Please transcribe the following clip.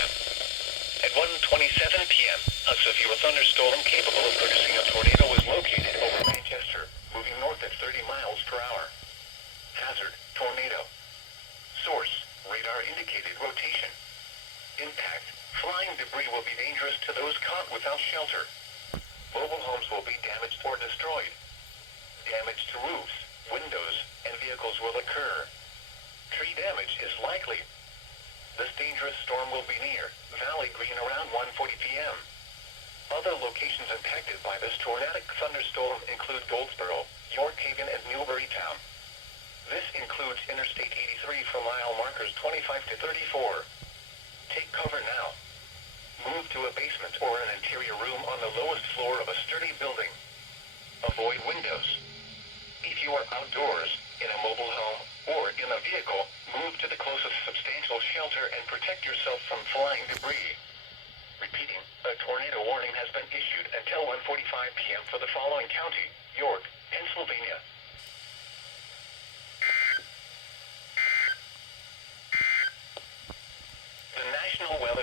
p.m. At 1:27 p.m., a severe thunderstorm capable of producing a tornado was located over Manchester, moving north at 30 miles per hour. Hazard, tornado. Source, radar indicated rotation. Impact, flying debris will be dangerous to those caught without shelter. Mobile homes will be damaged or destroyed. Damage to roofs, windows, and vehicles will occur. Tree damage is likely. This dangerous storm will be near Valley Green around 1:40 p.m. Other locations impacted by this tornadic thunderstorm include Goldsboro, York Haven, and Newburytown. This includes Interstate 83 for mile markers 25 to 34. Take cover now. Move to a basement or an interior room on the lowest floor of a sturdy building. Avoid windows. If you are outdoors, in a mobile home, or in a vehicle, move to the closest substantial shelter and protect yourself from flying debris. Repeating, a tornado warning has been issued until 1:45 p.m. for the following county: York, Pennsylvania.